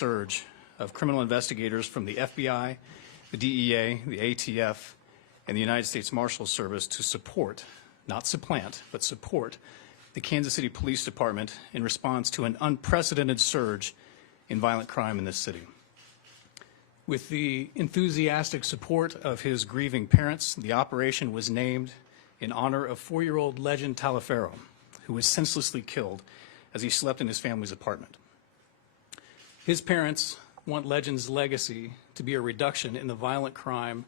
surge of criminal investigators from the FBI, the DEA, the ATF, and the United States Marshals Service to support, not supplant, but support the Kansas City Police Department in response to an unprecedented surge in violent crime in this city. With the enthusiastic support of his grieving parents, the operation was named in honor of 4-year-old Legend Taliaferro, who was senselessly killed as he slept in his family's apartment. His parents want Legend's legacy to be a reduction in the violent crime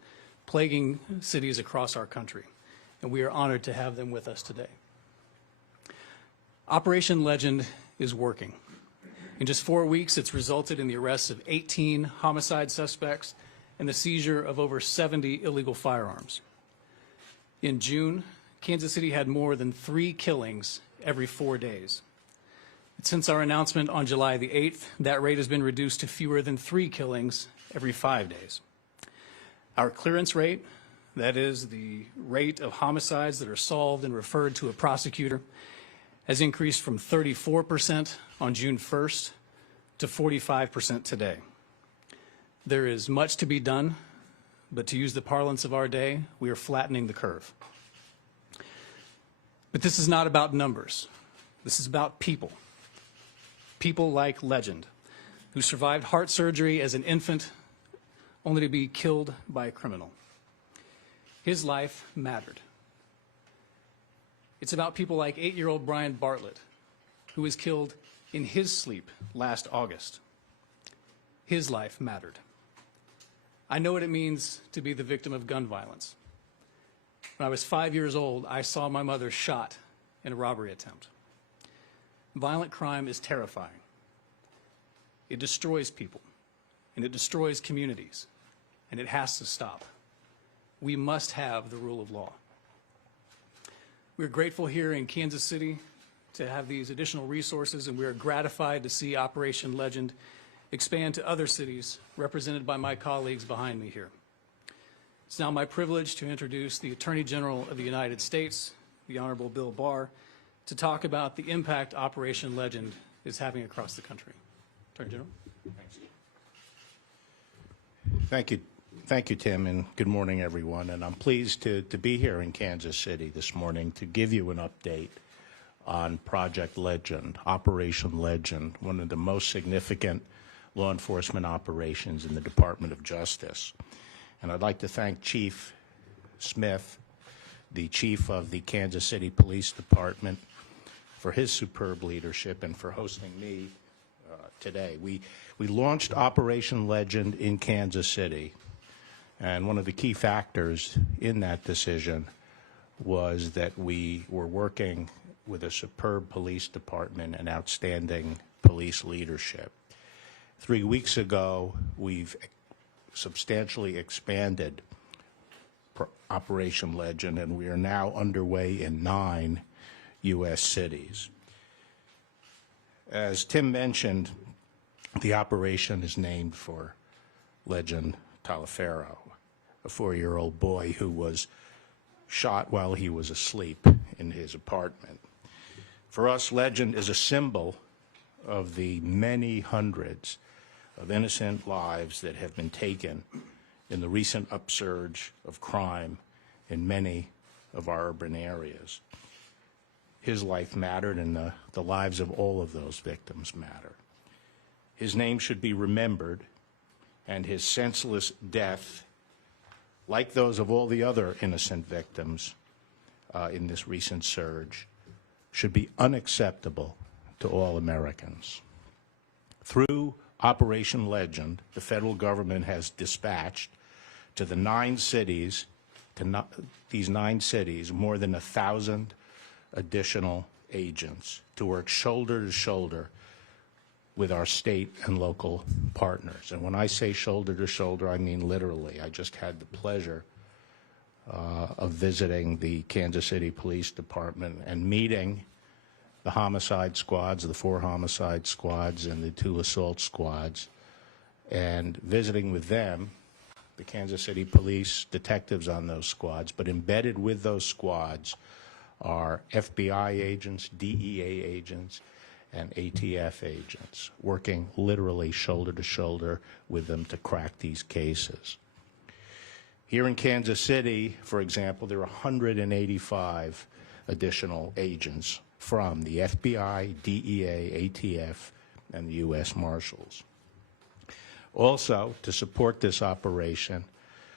plaguing cities across our country, and we are honored to have them with us today. Operation Legend is working. In just 4 weeks, it's resulted in the arrests of 18 homicide suspects and the seizure of over 70 illegal firearms. In June, Kansas City had more than 3 killings every 4 days. Since our announcement on July the 8th, that rate has been reduced to fewer than 3 killings every 5 days. Our clearance rate, that is the rate of homicides that are solved and referred to a prosecutor, has increased from 34% on June 1st to 45% today. There is much to be done, but to use the parlance of our day, we are flattening the curve. But this is not about numbers. This is about people. People like Legend, who survived heart surgery as an infant only to be killed by a criminal. His life mattered. It's about people like 8-year-old Brian Bartlett, who was killed in his sleep last August. His life mattered. I know what it means to be the victim of gun violence. When I was 5 years old, I saw my mother shot in a robbery attempt. Violent crime is terrifying. It destroys people, and it destroys communities, and it has to stop. We must have the rule of law. We're grateful here in Kansas City to have these additional resources, and we are gratified to see Operation Legend expand to other cities represented by my colleagues behind me here. It's now my privilege to introduce the Attorney General of the United States, the Honorable Bill Barr, to talk about the impact Operation Legend is having across the country. Attorney General. Thank you, Tim, and good morning, everyone. And I'm pleased to be here in Kansas City this morning to give you an update on Project Legend, Operation Legend, one of the most significant law enforcement operations in the Department of Justice. And I'd like to thank Chief Smith, the chief of the Kansas City Police Department, for his superb leadership and for hosting me today. We launched Operation Legend in Kansas City, and one of the key factors in that decision was that we were working with a superb police department and outstanding police leadership. 3 weeks ago, we've substantially expanded Operation Legend, and we are now underway in 9 U.S. cities. As Tim mentioned, the operation is named for Legend Taliaferro, a 4-year-old boy who was shot while he was asleep in his apartment. For us, Legend is a symbol of the many hundreds of innocent lives that have been taken in the recent upsurge of crime in many of our urban areas. His life mattered, and the lives of all of those victims matter. His name should be remembered, and his senseless death, like those of all the other innocent victims in this recent surge, should be unacceptable to all Americans. Through Operation Legend, the federal government has dispatched to the 9 cities, these 9 cities, more than 1,000 additional agents to work shoulder to shoulder with our state and local partners. And when I say shoulder to shoulder, I mean literally. I just had the pleasure of visiting the Kansas City Police Department and meeting the homicide squads, the 4 homicide squads and the 2 assault squads, and visiting with them, the Kansas City Police detectives on those squads, but embedded with those squads are FBI agents, DEA agents, and ATF agents, working literally shoulder to shoulder with them to crack these cases. Here in Kansas City, for example, there are 185 additional agents from the FBI, DEA, ATF, and the U.S. Marshals. Also, to support this operation,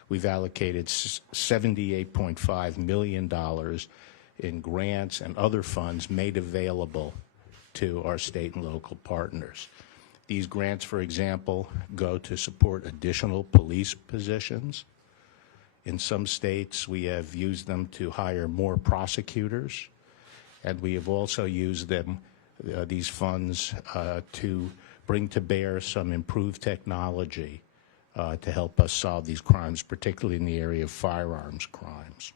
we've allocated $78.5 million in grants and other funds made available to our state and local partners. These grants, for example, go to support additional police positions. In some states, we have used them to hire more prosecutors, and we have also used them, these funds, to bring to bear some improved technology to help us solve these crimes, particularly in the area of firearms crimes.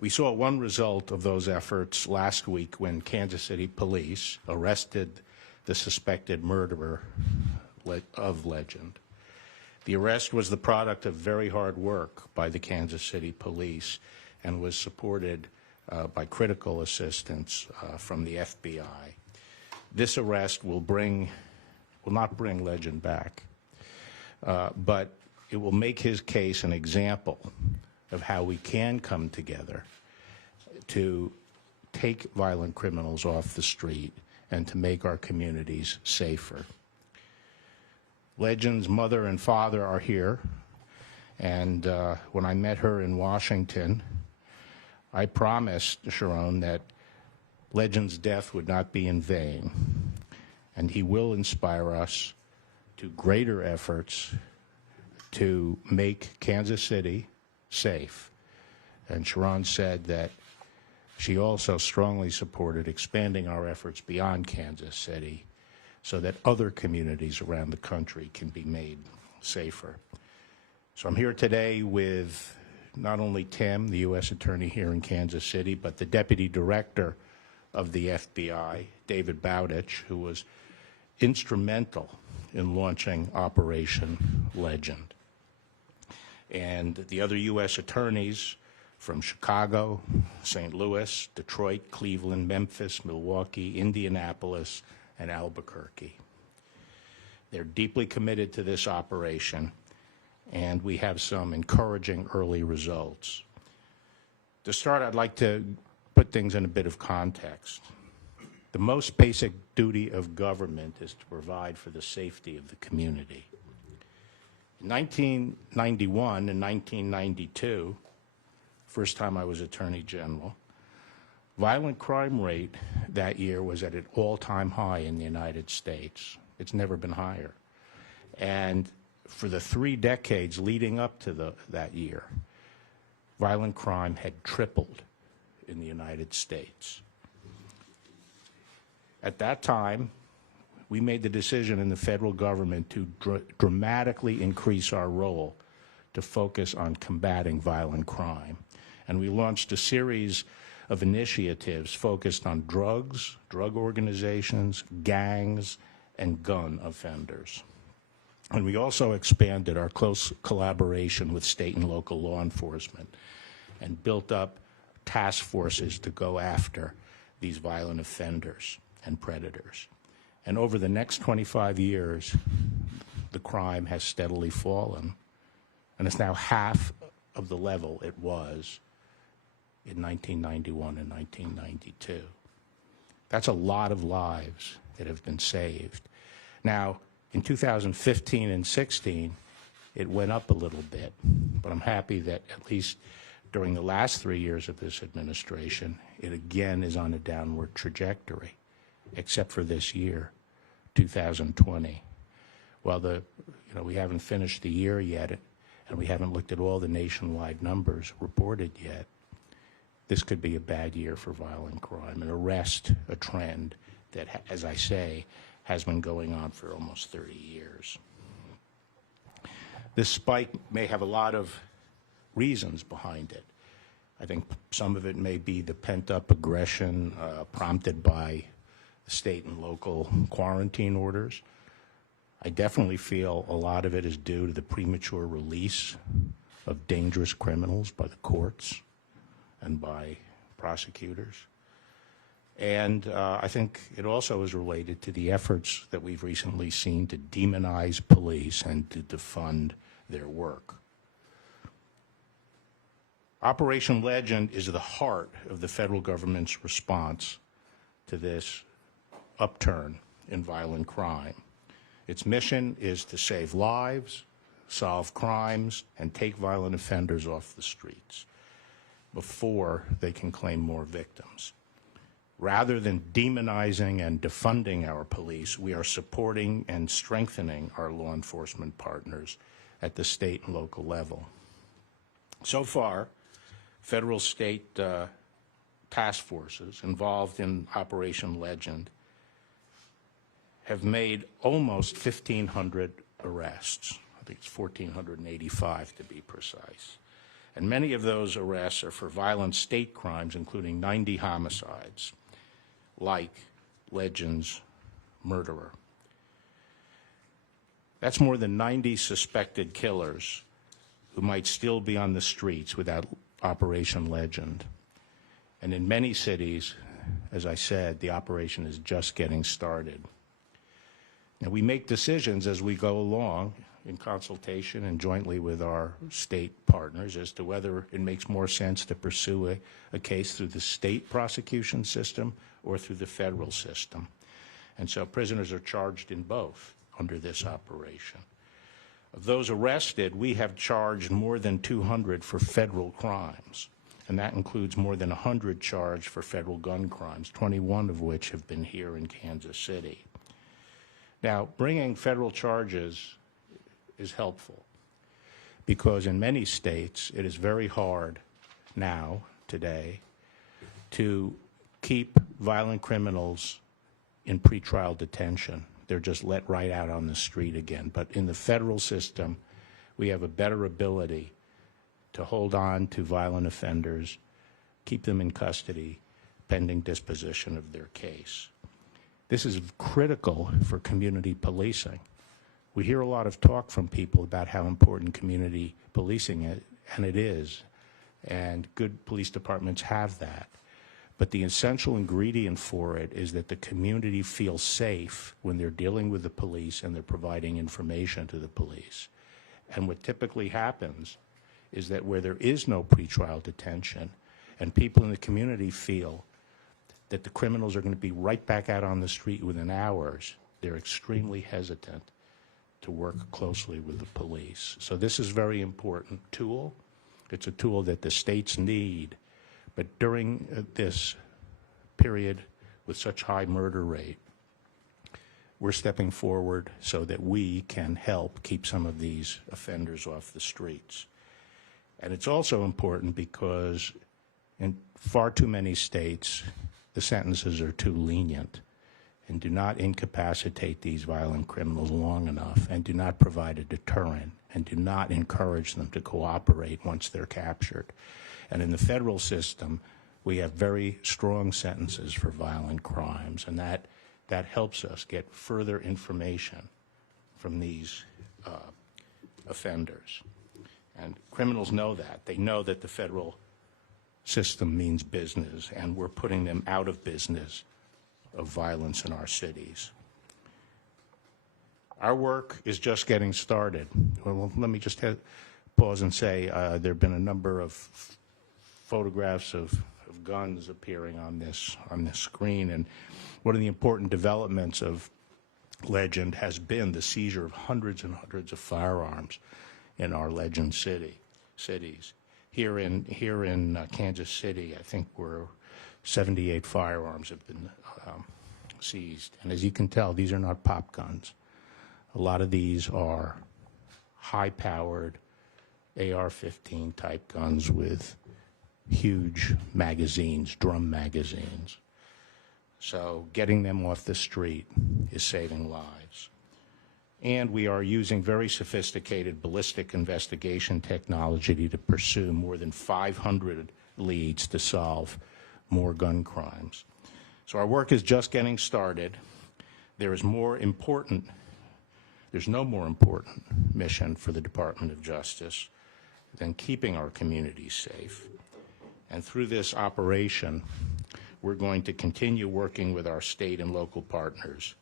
We saw one result of those efforts last week when Kansas City police arrested the suspected murderer of Legend. The arrest was the product of very hard work by the Kansas City police and was supported by critical assistance from the FBI. This arrest will not bring Legend back, but it will make his case an example of how we can come together to take violent criminals off the street and to make our communities safer. Legend's mother and father are here, and when I met her in Washington, I promised Sharon that Legend's death would not be in vain, and he will inspire us to greater efforts to make Kansas City safe. And Sharon said that she also strongly supported expanding our efforts beyond Kansas City so that other communities around the country can be made safer. So I'm here today with not only Tim, the U.S. Attorney here in Kansas City, but the Deputy Director of the FBI, David Bowditch, who was instrumental in launching Operation Legend. And the other U.S. attorneys from Chicago, St. Louis, Detroit, Cleveland, Memphis, Milwaukee, Indianapolis, and Albuquerque. They're deeply committed to this operation, and we have some encouraging early results. To start, I'd like to put things in a bit of context. The most basic duty of government is to provide for the safety of the community. In 1991 and 1992, first time I was Attorney General, violent crime rate that year was at an all-time high in the United States. It's never been higher. And for the 3 decades leading up to that year, violent crime had tripled in the United States. At that time, we made the decision in the federal government to dramatically increase our role to focus on combating violent crime. And we launched a series of initiatives focused on drugs, drug organizations, gangs, and gun offenders. And we also expanded our close collaboration with state and local law enforcement and built up task forces to go after these violent offenders and predators. And over the next 25 years, the crime has steadily fallen, and it's now half of the level it was in 1991 and 1992. That's a lot of lives that have been saved. Now, in 2015 and 16, it went up a little bit, but I'm happy that at least during the last 3 years of this administration, it again is on a downward trajectory, except for this year, 2020. Well, we haven't finished the year yet, and we haven't looked at all the nationwide numbers reported yet. This could be a bad year for violent crime and arrest a trend that, as I say, has been going on for almost 30 years. This spike may have a lot of reasons behind it. I think some of it may be the pent-up aggression prompted by state and local quarantine orders. I definitely feel a lot of it is due to the premature release of dangerous criminals by the courts and by prosecutors. And I think it also is related to the efforts that we've recently seen to demonize police and to defund their work. Operation Legend is the heart of the federal government's response to this upturn in violent crime. Its mission is to save lives, solve crimes, and take violent offenders off the streets before they can claim more victims. Rather than demonizing and defunding our police, we are supporting and strengthening our law enforcement partners at the state and local level. So far, federal state task forces involved in Operation Legend have made almost 1,500 arrests. I think it's 1,485 to be precise. And many of those arrests are for violent state crimes, including 90 homicides, like Legend's murderer. That's more than 90 suspected killers who might still be on the streets without Operation Legend. And in many cities, as I said, the operation is just getting started. Now, we make decisions as we go along in consultation and jointly with our state partners as to whether it makes more sense to pursue a case through the state prosecution system or through the federal system. And so prisoners are charged in both under this operation. Of those arrested, we have charged more than 200 for federal crimes, and that includes more than 100 charged for federal gun crimes, 21 of which have been here in Kansas City. Now, bringing federal charges is helpful because in many states it is very hard now, today, to keep violent criminals in pretrial detention. They're just let right out on the street again. But in the federal system, we have a better ability to hold on to violent offenders, keep them in custody, pending disposition of their case. This is critical for community policing. We hear a lot of talk from people about how important community policing is, and it is, and good police departments have that. But the essential ingredient for it is that the community feels safe when they're dealing with the police and they're providing information to the police. And what typically happens is that where there is no pretrial detention and people in the community feel that the criminals are going to be right back out on the street within hours, they're extremely hesitant to work closely with the police. So this is a very important tool. It's a tool that the states need. But during this period with such high murder rate, we're stepping forward so that we can help keep some of these offenders off the streets. And it's also important because in far too many states, the sentences are too lenient and do not incapacitate these violent criminals long enough and do not provide a deterrent and do not encourage them to cooperate once they're captured. And in the federal system, we have very strong sentences for violent crimes, and that helps us get further information from these offenders. And criminals know that. They know that the federal system means business, and we're putting them out of business of violence in our cities. Our work is just getting started. Well, let me just pause and say there have been a number of photographs of guns appearing on this screen, and one of the important developments of Legend has been the seizure of hundreds and hundreds of firearms in our Legend cities. Here in Kansas City, I think 78 firearms have been seized, and as you can tell, these are not pop guns. A lot of these are high-powered AR-15 type guns with huge magazines, drum magazines. So getting them off the street is saving lives. And we are using very sophisticated ballistic investigation technology to pursue more than 500 leads to solve more gun crimes. So our work is just getting started. There's no more important mission for the Department of Justice than keeping our communities safe. And through this operation, we're going to continue working with our state and local partners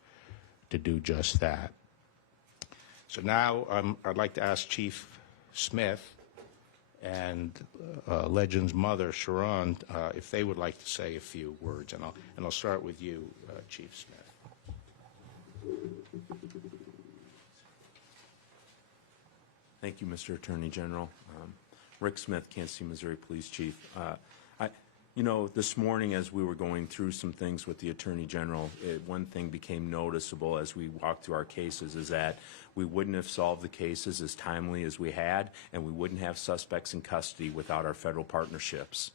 to do just that. So now I'd like to ask Chief Smith and Legend's mother, Sharon, if they would like to say a few words, and I'll start with you, Chief Smith. Thank you, Mr. Attorney General. Rick Smith, Kansas City, Missouri Police Chief. You know, this morning as we were going through some things with the Attorney General, one thing became noticeable as we walked through our cases is that we wouldn't have solved the cases as timely as we had, and we wouldn't have suspects in custody without our federal partnerships.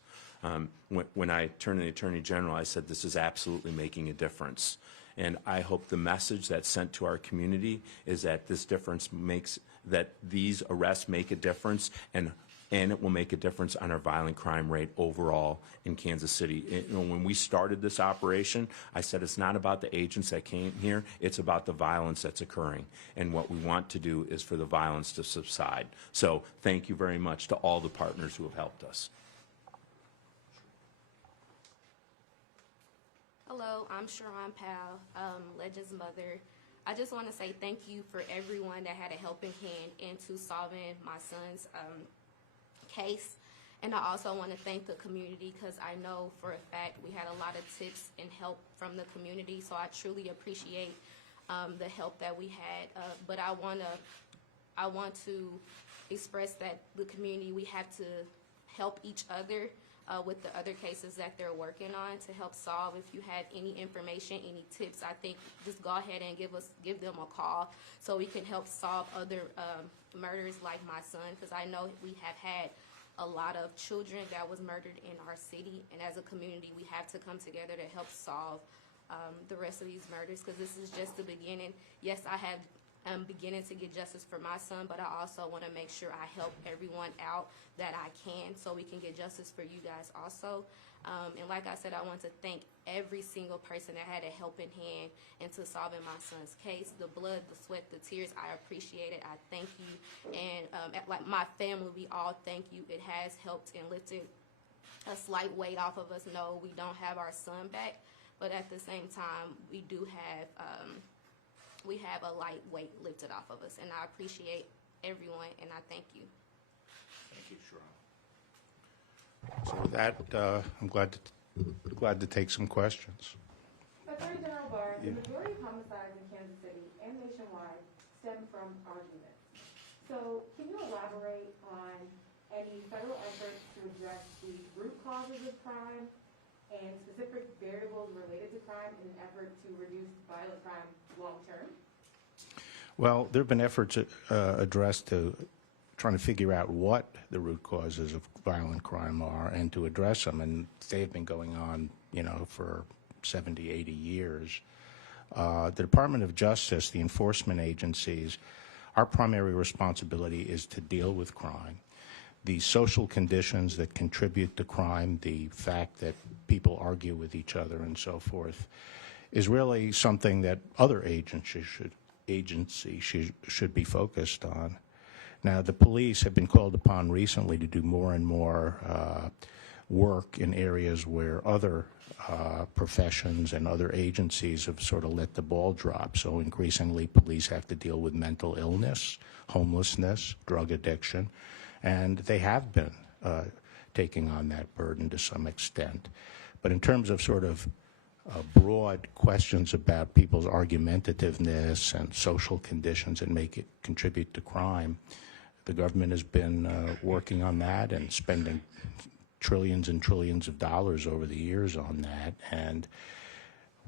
When I turned to the Attorney General, I said this is absolutely making a difference. And I hope the message that's sent to our community is that this difference makes, that these arrests make a difference, and it will make a difference on our violent crime rate overall in Kansas City. You know, when we started this operation, I said it's not about the agents that came here, it's about the violence that's occurring. And what we want to do is for the violence to subside. So thank you very much to all the partners who have helped us. Hello, I'm Sharon Powell, Legend's mother. I just want to say thank you for everyone that had a helping hand into solving my son's case. And I also want to thank the community, because I know for a fact we had a lot of tips and help from the community. So I truly appreciate the help that we had. But I want to express that the community, we have to help each other with the other cases that they're working on to help solve. If you have any information, any tips, I think just go ahead and give them a call so we can help solve other murders like my son, because I know we have had a lot of children that was murdered in our city, and as a community we have to come together to help solve the rest of these murders, because this is just the beginning. Yes, I'm beginning to get justice for my son, but I also want to make sure I help everyone out that I can so we can get justice for you guys also. And like I said, I want to thank every single person that had a helping hand into solving my son's case. The blood, the sweat, the tears, I appreciate it. I thank you. And like my family, we all thank you. It has helped and lifted a slight weight off of us. No, we don't have our son back, but at the same time, we do have a light weight lifted off of us, and I appreciate everyone, and I thank you. Thank you, Sharon. So with that, I'm glad to take some questions. Attorney General Barr, the majority of homicides in Kansas City and nationwide stem from argument. So can you elaborate on any federal efforts to address the root causes of crime and specific variables related to crime in an effort to reduce violent crime long term? Well, there have been efforts addressed to trying to figure out what the root causes of violent crime are and to address them, and they've been going on, you know, for 70, 80 years. The Department of Justice, the enforcement agencies, our primary responsibility is to deal with crime. The social conditions that contribute to crime, the fact that people argue with each other and so forth, is really something that other agencies should be focused on. Now, the police have been called upon recently to do more and more work in areas where other professions and other agencies have sort of let the ball drop. So increasingly, police have to deal with mental illness, homelessness, drug addiction, and they have been taking on that burden to some extent. But in terms of sort of broad questions about people's argumentativeness and social conditions that make it contribute to crime, the government has been working on that and spending trillions and trillions of dollars over the years on that. And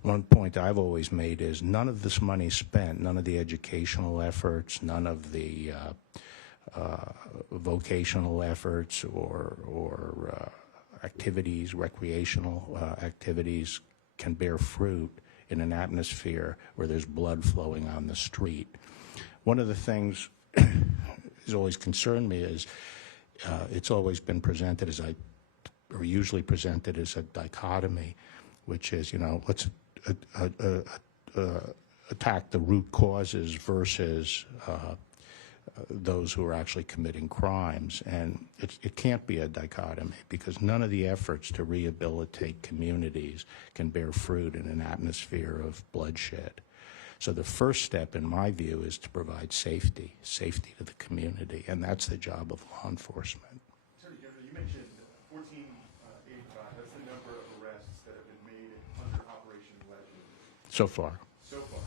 one point I've always made is none of this money spent, none of the educational efforts, none of the vocational efforts or activities, recreational activities, can bear fruit in an atmosphere where there's blood flowing on the street. One of the things has always concerned me is it's always been presented as or usually presented as a dichotomy, which is, you know, let's attack the root causes versus those who are actually committing crimes. And it can't be a dichotomy, because none of the efforts to rehabilitate communities can bear fruit in an atmosphere of bloodshed. So the first step, in my view, is to provide safety to the community, and that's the job of law enforcement. Attorney General, you mentioned 1485. That's the number of arrests that have been made under Operation Legend. So far. So far,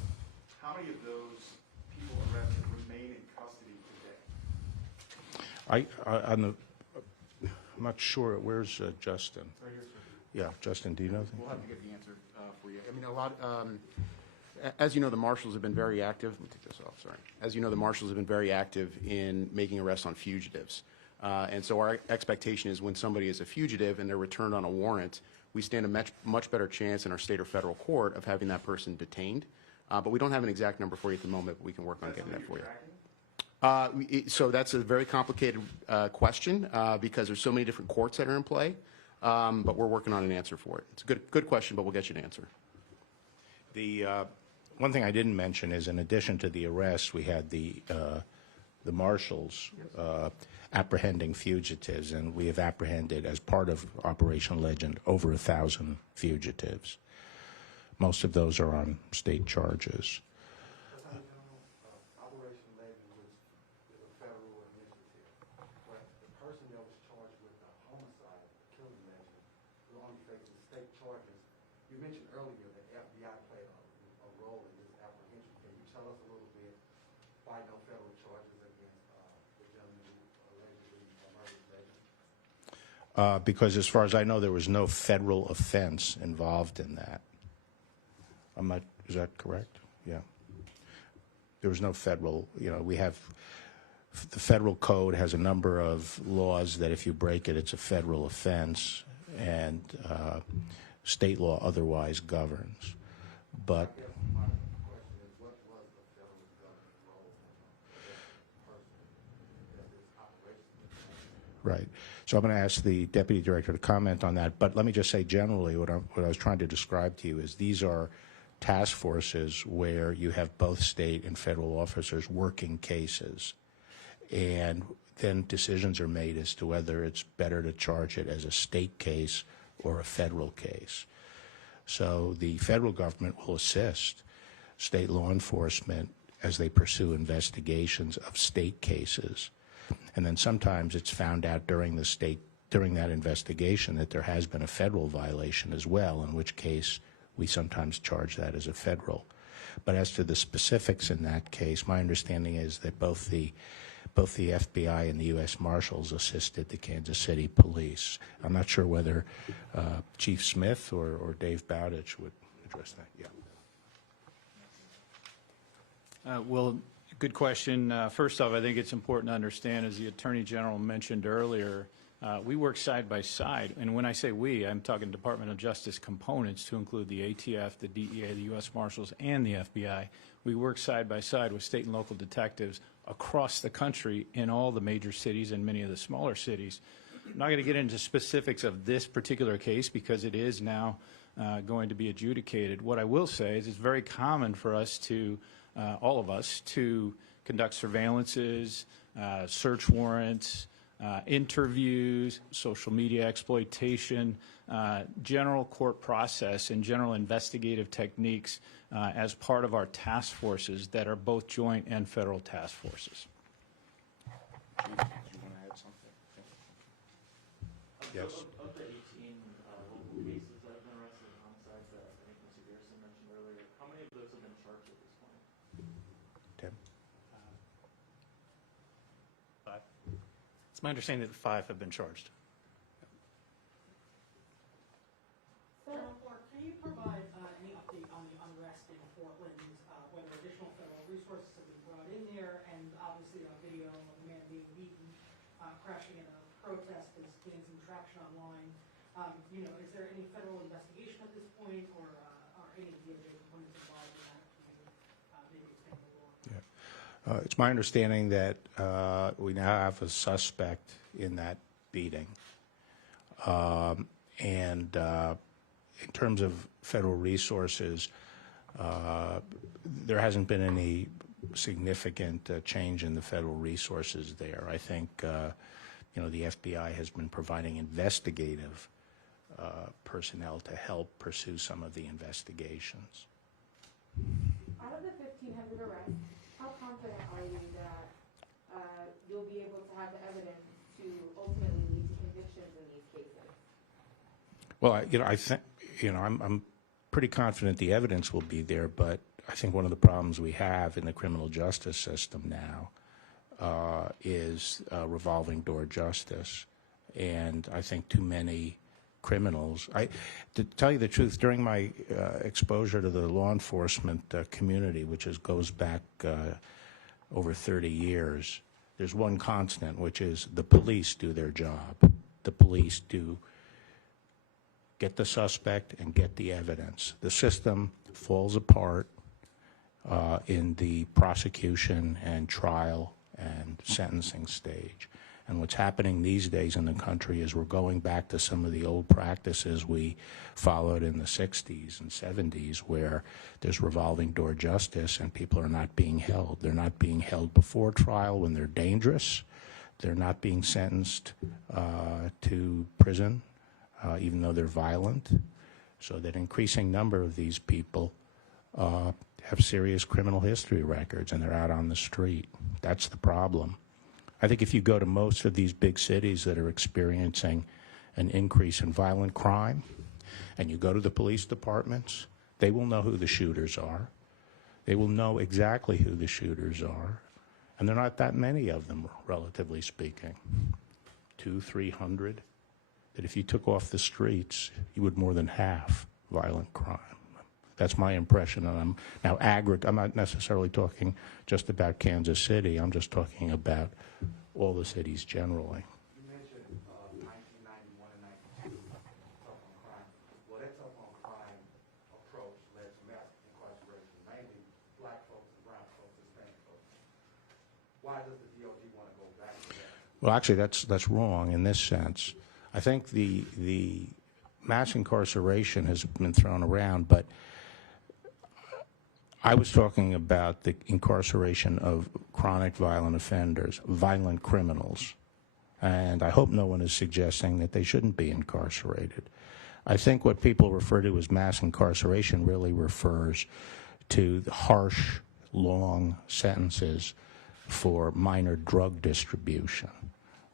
how many of those people arrested remain in custody today? I'm not sure. Where's Justin? Right here, sir. Yeah, Justin, do you know? We'll have to get the answer for you. I mean, a lot, as you know, the marshals have been very active. Let me take this off, sorry. As you know, the marshals have been very active in making arrests on fugitives. And so our expectation is when somebody is a fugitive and they're returned on a warrant, we stand a much better chance in our state or federal court of having that person detained. But we don't have an exact number for you at the moment, but we can work on getting that for you. So that's a very complicated question because there's so many different courts that are in play, but we're working on an answer for it. It's a good question, but we'll get you an answer. The one thing I didn't mention is, in addition to the arrests, we had the marshals apprehending fugitives, and we have apprehended, as part of Operation Legend, over 1,000 fugitives. Most of those are on state charges. Operation Legend was a federal initiative, but the person that was charged with the homicide, killing Legend, was only facing state charges. You mentioned earlier that FBI played a role in this apprehension. Can you tell us a little bit why no federal charges against the gentleman who allegedly murdered Legend? Because as far as I know, there was no federal offense involved in that. Is that correct? Yeah. There was no federal, we have, the federal code has a number of laws that if you break it, it's a federal offense, and state law otherwise governs. But I guess my question is, what was the federal government role in this operation? right. So I'm going to ask the Deputy Director to comment on that. But let me just say generally what I was trying to describe to you is these are task forces where you have both state and federal officers working cases, and then decisions are made as to whether it's better to charge it as a state case or a federal case. So the federal government will assist state law enforcement as they pursue investigations of state cases, and then sometimes it's found out during that investigation that there has been a federal violation as well, in which case we sometimes charge that as a federal. But as to the specifics in that case, my understanding is that both the FBI and the U.S. Marshals assisted the Kansas City Police. I'm not sure whether Chief Smith or Dave Bowditch would address that. Yeah. Well, good question. First off, I think it's important to understand, as the Attorney General mentioned earlier, we work side by side, and when I say we, I'm talking Department of Justice components to include the ATF, the DEA, the U.S. Marshals, and the FBI. We work side by side with state and local detectives across the country in all the major cities and many of the smaller cities. I'm not going to get into specifics of this particular case because it is now going to be adjudicated. What I will say is it's very common for us to, all of us, to conduct surveillances, search warrants, interviews, social media exploitation, general court process, and general investigative techniques as part of our task forces that are both joint and federal task forces. Do you want to add something? Yes. Of the 18 local cases that have been arrested in homicides that I think Mr. Garrison mentioned earlier, how many of those have been charged at this point? Tim? It's my understanding that 5 have been charged. General Clark, can you provide any update on the unrest in Portland, whether additional federal resources have been brought in there, and obviously a video of a man being beaten, crashing in a protest has gained some traction online. Is there any federal investigation at this point, or are any of the other components involved in that? Maybe expand a little on that. It's my understanding that we now have a suspect in that beating. And in terms of federal resources, there hasn't been any significant change in the federal resources there. I think, the FBI has been providing investigative personnel to help pursue some of the investigations. Out of the 1,500 arrests, how confident are you that you'll be able to have the evidence to ultimately lead to convictions in these cases? Well, I think, I'm pretty confident the evidence will be there, but I think one of the problems we have in the criminal justice system now is revolving door justice. And I think too many criminals, to tell you the truth, during my exposure to the law enforcement community, which goes back over 30 years, there's one constant, which is the police do their job. The police do get the suspect and get the evidence. The system falls apart in the prosecution and trial and sentencing stage. And what's happening these days in the country is we're going back to some of the old practices we followed in the 60s and 70s, where there's revolving door justice and people are not being held. They're not being held before trial when they're dangerous. They're not being sentenced to prison, even though they're violent. So that increasing number of these people have serious criminal history records and they're out on the street. That's the problem. I think if you go to most of these big cities that are experiencing an increase in violent crime, and you go to the police departments, they will know who the shooters are. They will know exactly who the shooters are. And there are not that many of them, relatively speaking. 200, 300. That if you took off the streets, you would more than half violent crime. That's my impression, and I'm now I'm not necessarily talking just about Kansas City. I'm just talking about all the cities generally. You mentioned 1991 and 92, tough on crime. Well, that tough on crime approach led to mass incarceration, mainly black folks and brown folks, Hispanic folks. Why does the DOD want to go back to that? Well, actually, that's wrong in this sense. I think the mass incarceration has been thrown around, but I was talking about the incarceration of chronic violent offenders, violent criminals, and I hope no one is suggesting that they shouldn't be incarcerated. I think what people refer to as mass incarceration really refers to the harsh, long sentences for minor drug distribution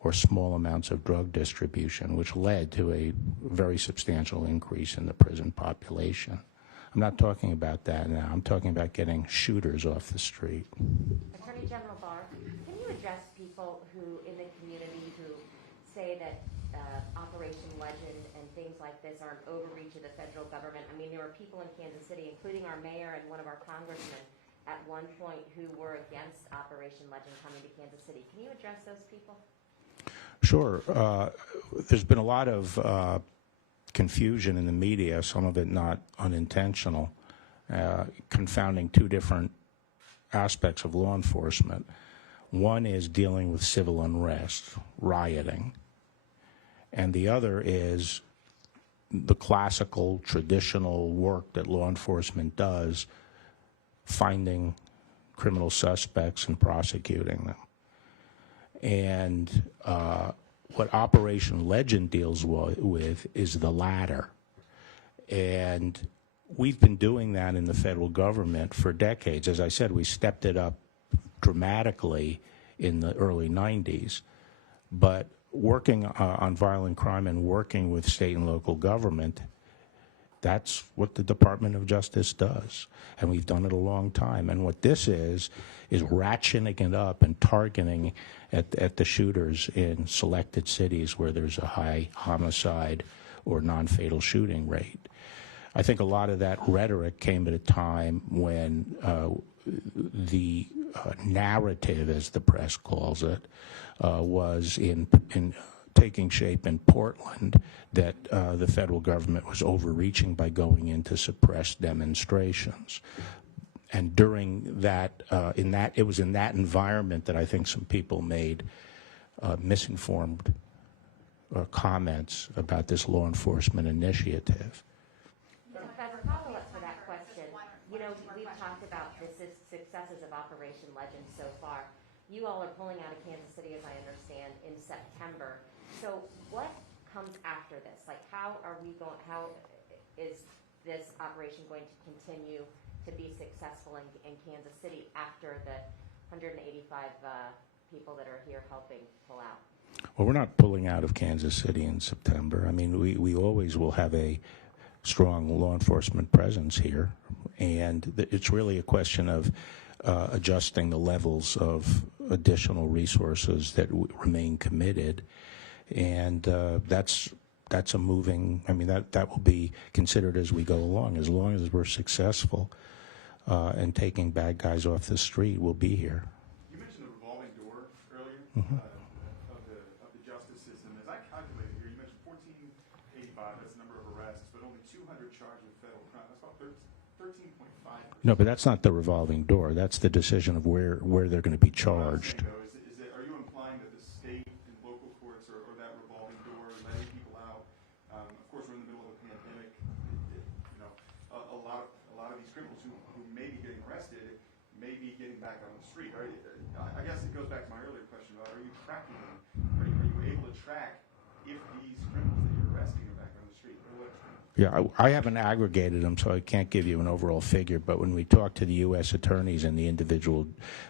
or small amounts of drug distribution, which led to a very substantial increase in the prison population. I'm not talking about that now. I'm talking about getting shooters off the street. Attorney General Barr, can you address people who in the community who say that Operation Legend and things like this are an overreach of the federal government? I mean, there were people in Kansas City, including our mayor and one of our congressmen, at one point who were against Operation Legend coming to Kansas City. Can you address those people? Sure. There's been a lot of confusion in the media, some of it not unintentional, confounding two different aspects of law enforcement. One is dealing with civil unrest, rioting, and the other is the classical, traditional work that law enforcement does, finding criminal suspects and prosecuting them. And what Operation Legend deals with is the latter. And we've been doing that in the federal government for decades. As I said, we stepped it up dramatically in the early 90s. But working on violent crime and working with state and local government, that's what the Department of Justice does. And we've done it a long time. And what this is ratcheting it up and targeting at the shooters in selected cities where there's a high homicide or non-fatal shooting rate. I think a lot of that rhetoric came at a time when the narrative, as the press calls it, was in taking shape in Portland, that the federal government was overreaching by going in to suppress demonstrations. And during that, it was in that environment that I think some people made misinformed comments about this law enforcement initiative. As a follow-up to that question, you know, we've talked about the success of successes of Operation Legend so far. You all are pulling out of Kansas City, as I understand, in September. So what comes after this? Like, how is this operation going to continue to be successful in Kansas City after the 185 people that are here helping pull out? Well, we're not pulling out of Kansas City in September. I mean, we always will have a strong law enforcement presence here, and it's really a question of adjusting the levels of additional resources that remain committed, and that's a moving. I mean, that will be considered as we go along. As long as we're successful and taking bad guys off the street, we'll be here. You mentioned the revolving door earlier. Mm-hmm. Of the justice system. As I calculated here, you mentioned 1485, that's the number of arrests, but only 200 charged with federal crime. That's about 13.5%. No, but that's not the revolving door. That's the decision of where they're going to be charged. Are you implying that the state and local courts or that revolving door, letting people out? Of course, we're in the middle of a pandemic. A lot of these criminals who may be getting arrested may be getting back on the street. I guess it goes back to my earlier question about, are you tracking them? Are you able to track if these criminals that you're arresting are back on the street? Yeah, I haven't aggregated them, so I can't give you an overall figure. But when we talk to the U.S. attorneys in the individual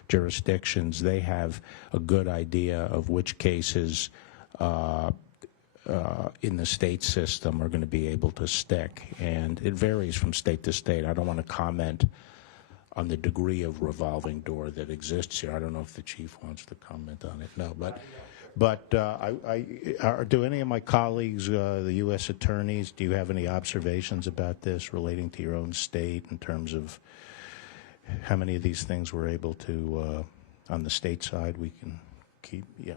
jurisdictions, they have a good idea of which cases in the state system are going to be able to stick. And it varies from state to state. I don't want to comment on the degree of revolving door that exists here. I don't know if the chief wants to comment on it. No, but do any of my colleagues, the U.S. attorneys, do you have any observations about this relating to your own state in terms of how many of these things we're able to, on the state side, we can keep? Yeah.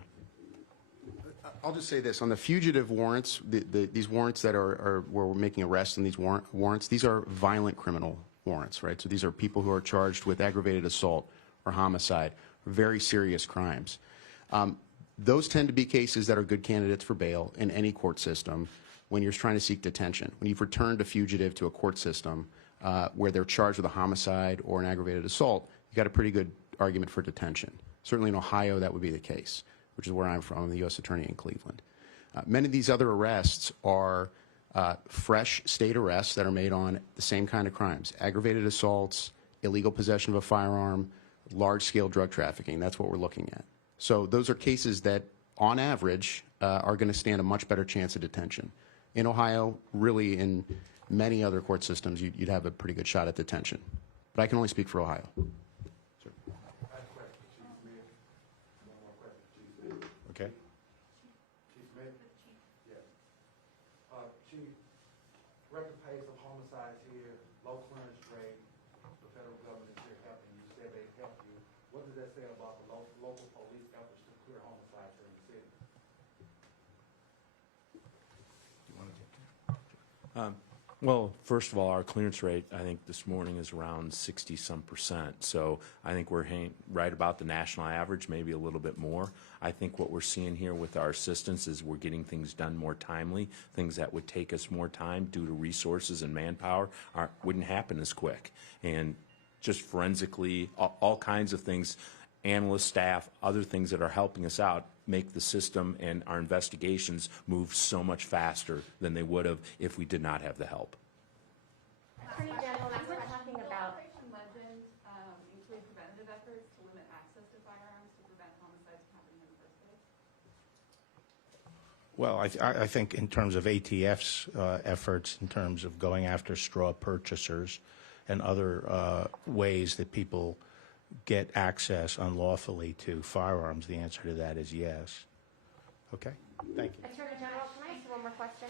I'll just say this. On the fugitive warrants, these warrants that are where we're making arrests in these warrants, these are violent criminal warrants, right? So these are people who are charged with aggravated assault or homicide, very serious crimes. Those tend to be cases that are good candidates for bail in any court system when you're trying to seek detention. When you've returned a fugitive to a court system where they're charged with a homicide or an aggravated assault, you've got a pretty good argument for detention. Certainly in Ohio, that would be the case, which is where I'm from. I'm the U.S. attorney in Cleveland. Many of these other arrests are fresh state arrests that are made on the same kind of crimes: aggravated assaults, illegal possession of a firearm, large-scale drug trafficking. That's what we're looking at. So those are cases that, on average, are going to stand a much better chance of detention. In Ohio, really in many other court systems, you'd have a pretty good shot at detention. But I can only speak for Ohio. Sir. Okay. Chief Smith? Yes. Chief, record pace of homicides here, low clearance rate, the federal government is here helping you. You said they helped you. What does that say about the local police efforts to clear homicides here in the city? Well, first of all, our clearance rate, I think this morning is around 60-some%. So I think we're right about the national average, maybe a little bit more. I think what we're seeing here with our assistance is we're getting things done more timely. Things that would take us more time due to resources and manpower wouldn't happen as quick. And just forensically, all kinds of things, analyst staff, other things that are helping us out make the system and our investigations move so much faster than they would have if we did not have the help. Attorney General, you were talking about Operation Legend include preventative efforts to limit access to firearms to prevent homicides from happening in the first place? Well, I think in terms of ATF's efforts, in terms of going after straw purchasers and other ways that people get access unlawfully to firearms, the answer to that is yes. Okay, thank you. Attorney General, can I ask you one more question?